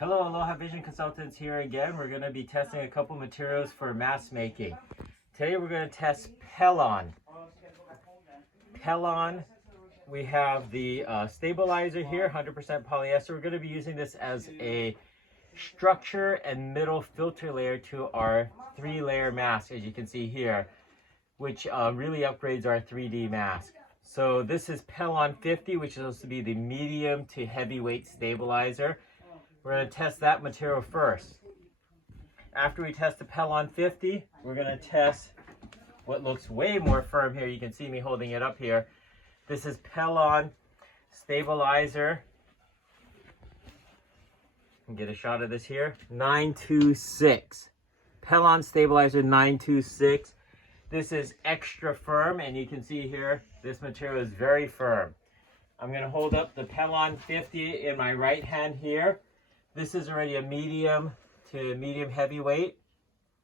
Hello, Aloha Vision Consultants here again. We're going to be testing a couple materials for mask making. Today we're going to test Pelon. Pelon, we have the stabilizer here, 100% polyester. We're going to be using this as a structure and middle filter layer to our 3-layer mask, as you can see here, which really upgrades our 3D mask. So this is Pelon 50, which is supposed to be the medium to heavyweight stabilizer. We're going to test that material first. After we test the Pelon 50, we're going to test what looks way more firm here. You can see me holding it up here. This is Pelon stabilizer. You can get a shot of this here. 926. Pelon stabilizer 926. This is extra firm, and you can see here, this material is very firm. I'm going to hold up the Pelon 50 in my right hand here. This is already a medium to medium heavyweight.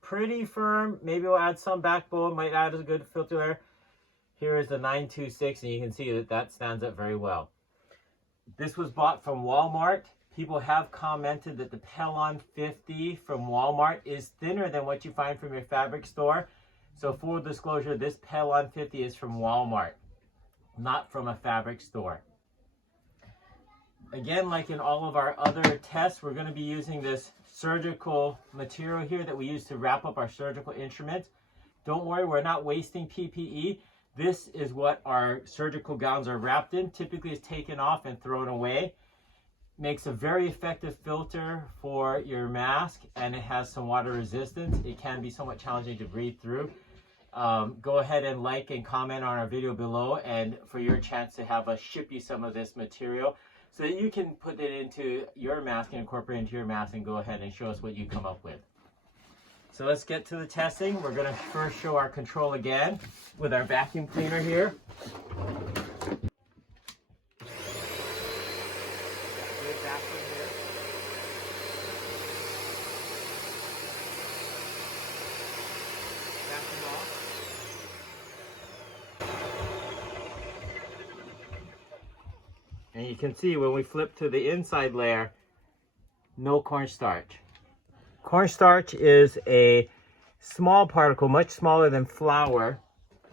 Pretty firm. Maybe we'll add some backbone, might add a good filter layer. Here is the 926, and you can see that that stands up very well. This was bought from Walmart. People have commented that the Pelon 50 from Walmart is thinner than what you find from your fabric store. So full disclosure, this Pelon 50 is from Walmart, not from a fabric store. Again, like in all of our other tests, we're going to be using this surgical material here that we use to wrap up our surgical instruments. Don't worry, we're not wasting PPE. This is what our surgical gowns are wrapped in. Typically it's taken off and thrown away. Makes a very effective filter for your mask, and it has some water resistance. It can be somewhat challenging to breathe through. Go ahead and like and comment on our video below, and for your chance to have us ship you some of this material, so that you can put it into your mask and incorporate it into your mask and go ahead and show us what you come up with. So let's get to the testing. We're going to first show our control again with our vacuum cleaner here. Good vacuum here. Vacuum off. And you can see when we flip to the inside layer, no cornstarch. Cornstarch is a small particle, much smaller than flour.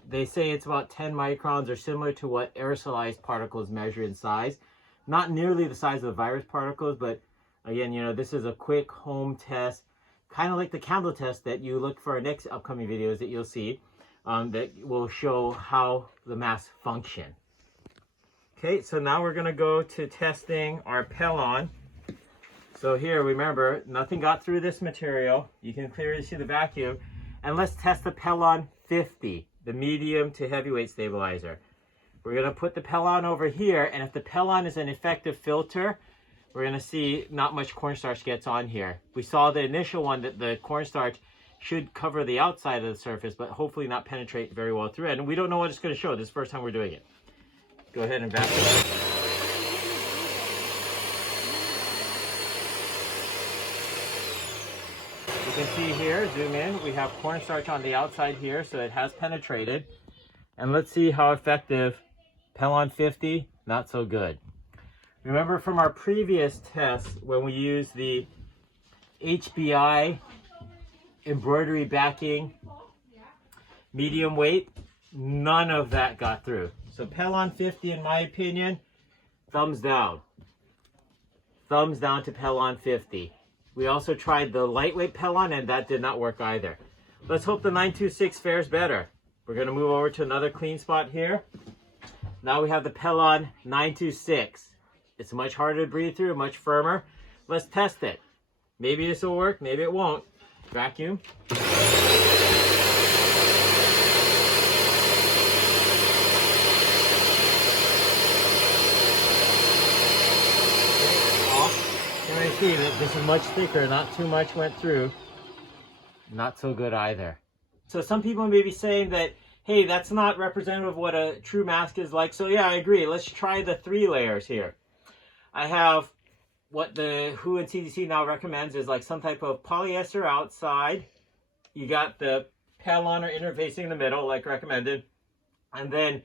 They say it's about 10 microns, or similar to what aerosolized particles measure in size. Not nearly the size of the virus particles, but again, you know, this is a quick home test, kind of like the candle test that you look for our next upcoming videos that you'll see, that will show how the masks function. Okay, so now we're going to go to testing our Pelon. So here, remember, nothing got through this material. You can clearly see the vacuum. And let's test the Pelon 50, the medium to heavyweight stabilizer. We're going to put the Pelon over here, and if the Pelon is an effective filter, we're going to see not much cornstarch gets on here. We saw the initial one that the cornstarch should cover the outside of the surface, but hopefully not penetrate very well through it. And we don't know what it's going to show. This is the first time we're doing it. Go ahead and vacuum it. You can see here, zoom in, we have cornstarch on the outside here, so it has penetrated. And let's see how effective Pelon 50, not so good. Remember from our previous test when we used the HBI embroidery backing medium weight, none of that got through. So Pelon 50, in my opinion, thumbs down. Thumbs down to Pelon 50. We also tried the lightweight Pelon, and that did not work either. Let's hope the 926 fares better. We're going to move over to another clean spot here. Now we have the Pelon 926. It's much harder to breathe through, much firmer. Let's test it. Maybe this will work, maybe it won't. Vacuum. You can see that this is much thicker, not too much went through. Not so good either. So some people may be saying that, hey, that's not representative of what a true mask is like. So yeah, I agree. Let's try the 3 layers here. I have what the WHO and CDC now recommends is like some type of polyester outside. You got the Pelon or interfacing in the middle, like recommended. And then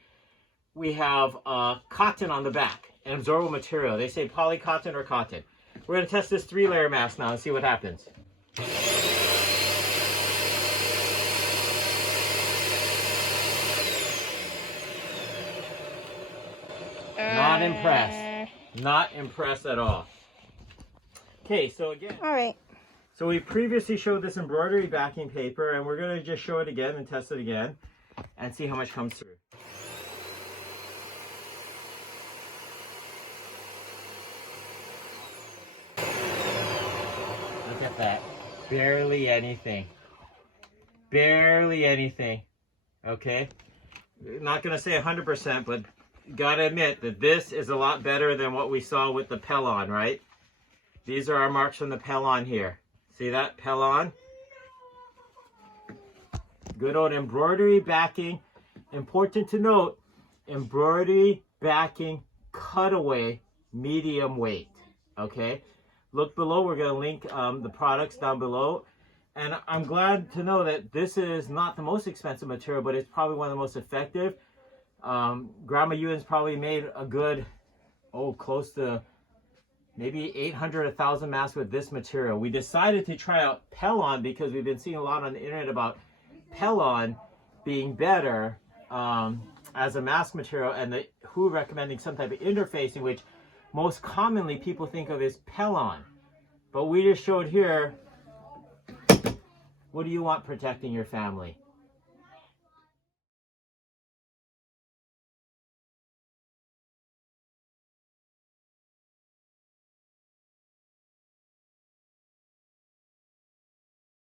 we have cotton on the back, an absorbable material. They say polycotton or cotton. We're going to test this 3-layer mask now and see what happens. Not impressed. Not impressed at all. Okay, so again. All right. So we previously showed this embroidery backing paper, and we're going to just show it again and test it again and see how much comes through. Look at that. Barely anything. Barely anything. Okay? Not going to say 100%, but gotta admit that this is a lot better than what we saw with the Pellon, right? These are our marks from the Pellon here. See that? Pellon. Good old embroidery backing. Important to note, embroidery backing cutaway medium weight. Okay? Look below. We're going to link the products down below. And I'm glad to know that this is not the most expensive material, but it's probably one of the most effective. Grandma Ewan's probably made a good, close to maybe 800, 1,000 masks with this material. We decided to try out Pellon because we've been seeing a lot on the internet about Pellon being better as a mask material, and who recommending some type of interfacing, which most commonly people think of as Pellon. But we just showed here, what do you want protecting your family?